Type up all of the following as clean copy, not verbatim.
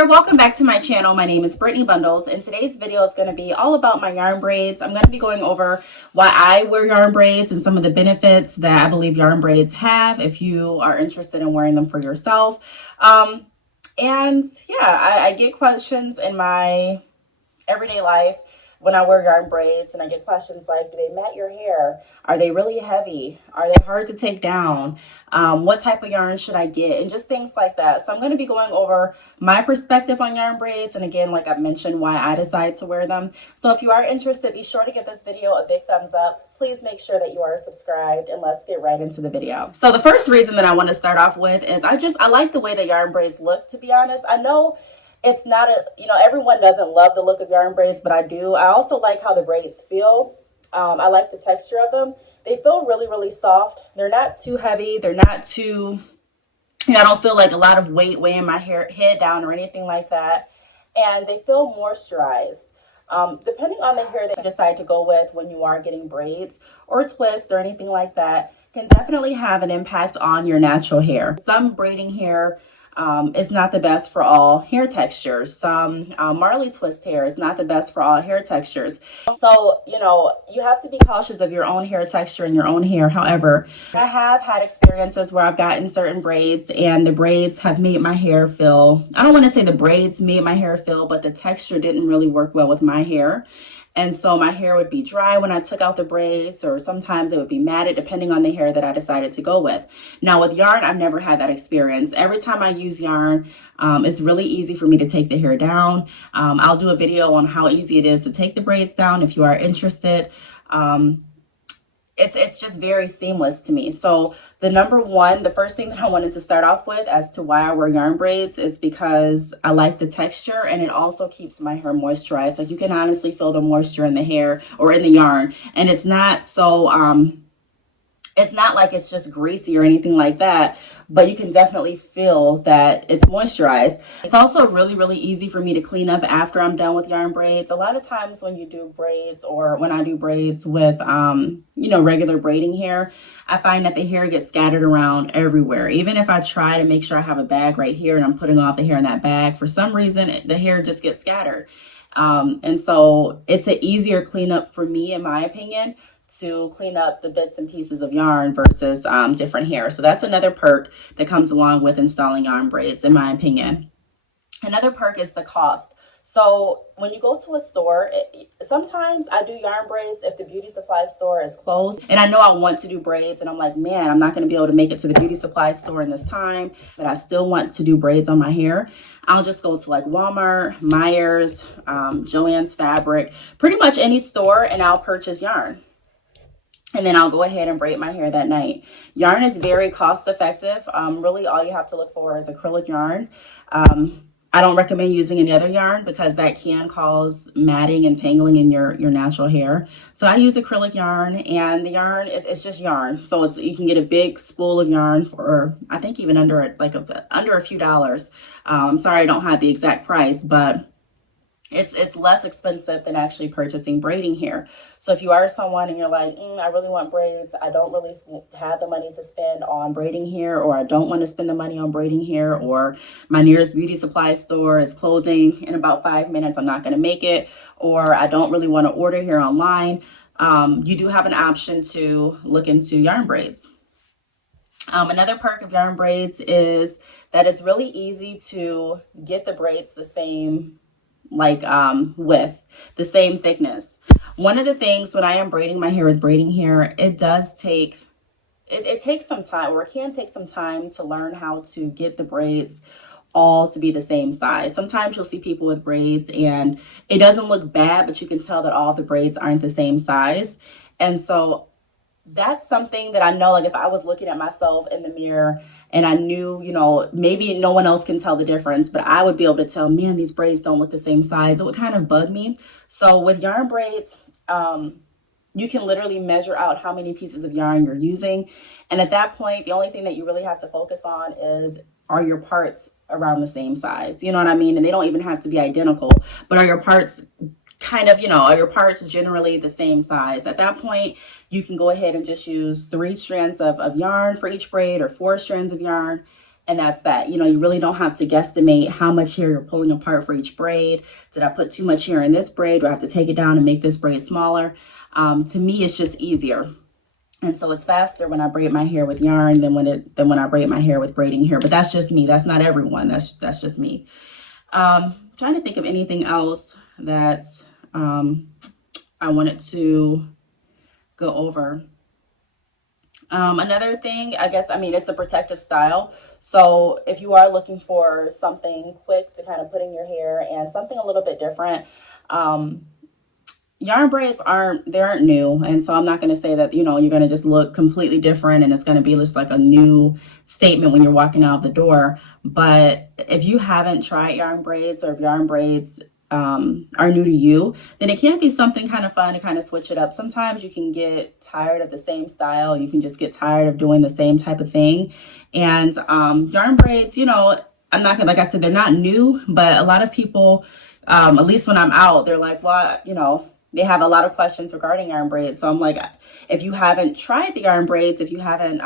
there, welcome back to my channel. My name is Brittany Bundles, and today's video is going to be all about my yarn braids. I'm going to be going over why I wear yarn braids and some of the benefits that I believe yarn braids have if you are interested in wearing them for yourself. And yeah, I get questions in my everyday life when I wear yarn braids, and I get questions like, do they mat your hair? Are they really heavy? Are they hard to take down? What type of yarn should I get? And just things like that. So I'm going to be going over my perspective on yarn braids, and again, like I've mentioned, why I decide to wear them. So if you are interested, be sure to give this video a big thumbs up. Please make sure that you are subscribed, and let's get right into the video. So the first reason that I want to start off with is I like the way that yarn braids look, to be honest. I know it's not everyone doesn't love the look of yarn braids, but I do. I also like how the braids feel. I like the texture of them. They feel really, really soft. They're not too heavy. They're not too, I don't feel like a lot of weight weighing my head down or anything like that. And they feel moisturized. Depending on the hair that you decide to go with when you are getting braids or twists or anything like that, can definitely have an impact on your natural hair. Some braiding hair is not the best for all hair textures. Some Marley twist hair is not the best for all hair textures. So, you have to be cautious of your own hair texture and your own hair. However, I have had experiences where I've gotten certain braids and the braids have made my hair feel, I don't want to say the braids made my hair feel, but the texture didn't really work well with my hair. And so my hair would be dry when I took out the braids, or sometimes it would be matted depending on the hair that I decided to go with. Now with yarn, I've never had that experience. Every time I use yarn, it's really easy for me to take the hair down. I'll do a video on how easy it is to take the braids down if you are interested. It's just very seamless to me. So the first thing that I wanted to start off with as to why I wear yarn braids is because I like the texture, and it also keeps my hair moisturized. Like, you can honestly feel the moisture in the hair or in the yarn, and it's not so it's not like it's just greasy or anything like that, but you can definitely feel that it's moisturized. It's also really, really easy for me to clean up after I'm done with yarn braids. A lot of times when you do braids, or when I do braids with, regular braiding hair, I find that the hair gets scattered around everywhere. Even if I try to make sure I have a bag right here and I'm putting off the hair in that bag, for some reason, the hair just gets scattered. And so it's an easier cleanup for me, in my opinion, to clean up the bits and pieces of yarn versus different hair. So that's another perk that comes along with installing yarn braids, in my opinion. Another perk is the cost. So when you go to a store, sometimes I do yarn braids if the beauty supply store is closed. And I know I want to do braids, and I'm like, man, I'm not going to be able to make it to the beauty supply store in this time, but I still want to do braids on my hair. I'll just go to like Walmart, Myers, Joann's Fabric, pretty much any store, and I'll purchase yarn. And then I'll go ahead and braid my hair that night. Yarn is very cost effective. Really all you have to look for is acrylic yarn. I don't recommend using any other yarn because that can cause matting and tangling in your natural hair. So I use acrylic yarn, and the yarn, it's just yarn. So you can get a big spool of yarn for, I think, even under a few dollars. I'm sorry I don't have the exact price, but it's less expensive than actually purchasing braiding hair. So if you are someone and you're like, I really want braids, I don't really have the money to spend on braiding hair, or I don't want to spend the money on braiding hair, or my nearest beauty supply store is closing in about 5 minutes, I'm not going to make it, or I don't really want to order hair online, you do have an option to look into yarn braids. Another perk of yarn braids is that it's really easy to get the braids the same width, the same thickness. One of the things when I am braiding my hair with braiding hair, it takes some time, or it can take some time, to learn how to get the braids all to be the same size. Sometimes you'll see people with braids and it doesn't look bad, but you can tell that all the braids aren't the same size. And so that's something that I know, like if I was looking at myself in the mirror and I knew, maybe no one else can tell the difference, but I would be able to tell, man, these braids don't look the same size. It would kind of bug me. So with yarn braids, you can literally measure out how many pieces of yarn you're using. And at that point, the only thing that you really have to focus on is, are your parts around the same size? You know what I mean? And they don't even have to be identical, but are your parts are your parts generally the same size? At that point, you can go ahead and just use 3 strands of yarn for each braid, or 4 strands of yarn, And that's that. You know, you really don't have to guesstimate how much hair you're pulling apart for each braid. Did I put too much hair in this braid? Do I have to take it down and make this braid smaller? To me, it's just easier. And so it's faster when I braid my hair with yarn than when I braid my hair with braiding hair. But that's just me. That's not everyone. That's just me. Trying to think of anything else that I wanted to go over. Another thing, I guess, I mean, it's a protective style. So if you are looking for something quick to kind of put in your hair and something a little bit different, yarn braids aren't new. And so I'm not going to say that, you know, you're going to just look completely different and it's going to be just like a new statement when you're walking out the door. But if you haven't tried yarn braids, or if yarn braids are new to you, then it can be something kind of fun to kind of switch it up. Sometimes you can get tired of the same style. You can just get tired of doing the same type of thing. And yarn braids, you know, I'm not gonna, like I said, they're not new, but a lot of people, at least when I'm out, they're like, well, you know, they have a lot of questions regarding yarn braids. So I'm like, if you haven't tried the yarn braids, if you haven't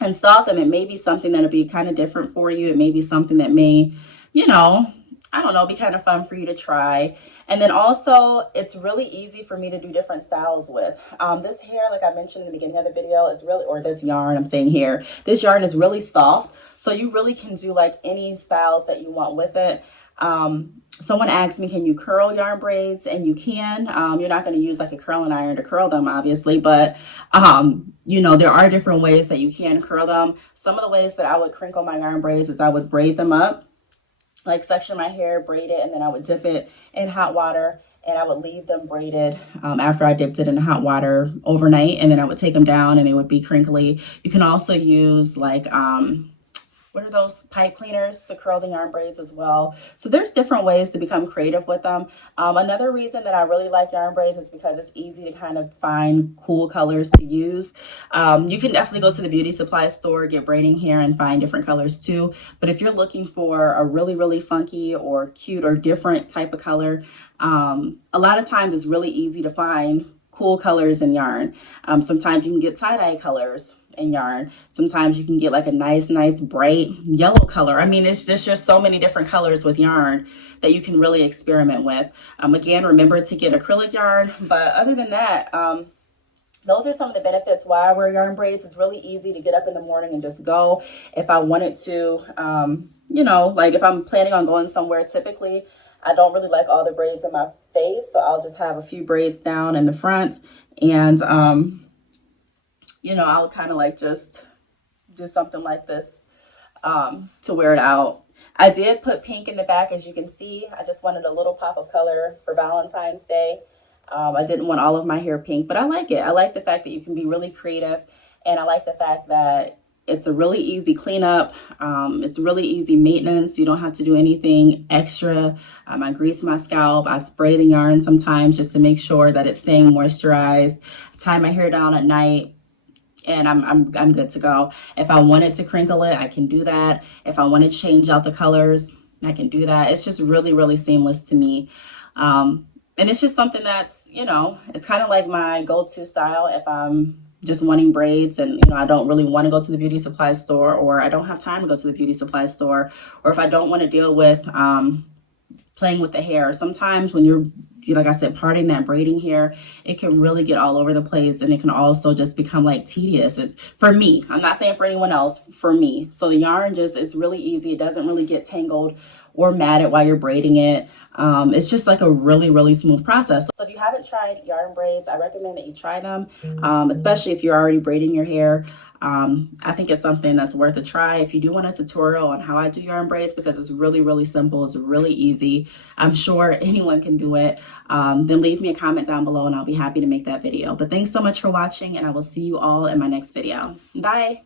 installed them, it may be something that'll be kind of different for you. It may be something that may, you know, I don't know, be kind of fun for you to try. And then also, it's really easy for me to do different styles with. This hair, like I mentioned in the beginning of the video, is really, or this yarn, I'm saying here, this yarn is really soft. So you really can do like any styles that you want with it. Someone asked me, can you curl yarn braids? And you can. You're not going to use like a curling iron to curl them, obviously, but you know, there are different ways that you can curl them. Some of the ways that I would crinkle my yarn braids is I would braid them up, like section my hair, braid it, and then I would dip it in hot water, and I would leave them braided after I dipped it in hot water overnight, and then I would take them down and they would be crinkly. You can also use like what are those, pipe cleaners, to curl the yarn braids as well. So there's different ways to become creative with them. Another reason that I really like yarn braids is because it's easy to kind of find cool colors to use. You can definitely go to the beauty supply store, get braiding hair, and find different colors too. But if you're looking for a really, really funky or cute or different type of color, a lot of times it's really easy to find cool colors in yarn. Sometimes you can get tie-dye colors in yarn. Sometimes you can get like a nice bright yellow color. I mean, it's just so many different colors with yarn that you can really experiment with. Again, remember to get acrylic yarn. But other than that, those are some of the benefits why I wear yarn braids. It's really easy to get up in the morning and just go. If I wanted to, you know, like if I'm planning on going somewhere, typically I don't really like all the braids in my face, so I'll just have a few braids down in the front, and you know, I'll kind of like just do something like this to wear it out. I did put pink in the back, as you can see. I just wanted a little pop of color for Valentine's Day. I didn't want all of my hair pink, but I like it. I like the fact that you can be really creative, and I like the fact that it's a really easy cleanup. It's really easy maintenance. You don't have to do anything extra. I grease my scalp. I spray the yarn sometimes just to make sure that it's staying moisturized. I tie my hair down at night, and I'm good to go. If I wanted to crinkle it, I can do that. If I want to change out the colors, I can do that. It's just really, really seamless to me. And it's just something that's, you know, it's kind of like my go-to style if I'm just wanting braids and, you know, I don't really want to go to the beauty supply store, or I don't have time to go to the beauty supply store, or if I don't want to deal with playing with the hair. Sometimes when you're, like I said, parting that braiding hair, it can really get all over the place, and it can also just become like tedious. For me, I'm not saying for anyone else, for me. So the yarn just, it's really easy. It doesn't really get tangled or matted while you're braiding it. It's just like a really, really smooth process. So if you haven't tried yarn braids, I recommend that you try them, especially if you're already braiding your hair. I think it's something that's worth a try. If you do want a tutorial on how I do yarn braids, because it's really, really simple, it's really easy, I'm sure anyone can do it, then leave me a comment down below and I'll be happy to make that video. But thanks so much for watching, and I will see you all in my next video. Bye.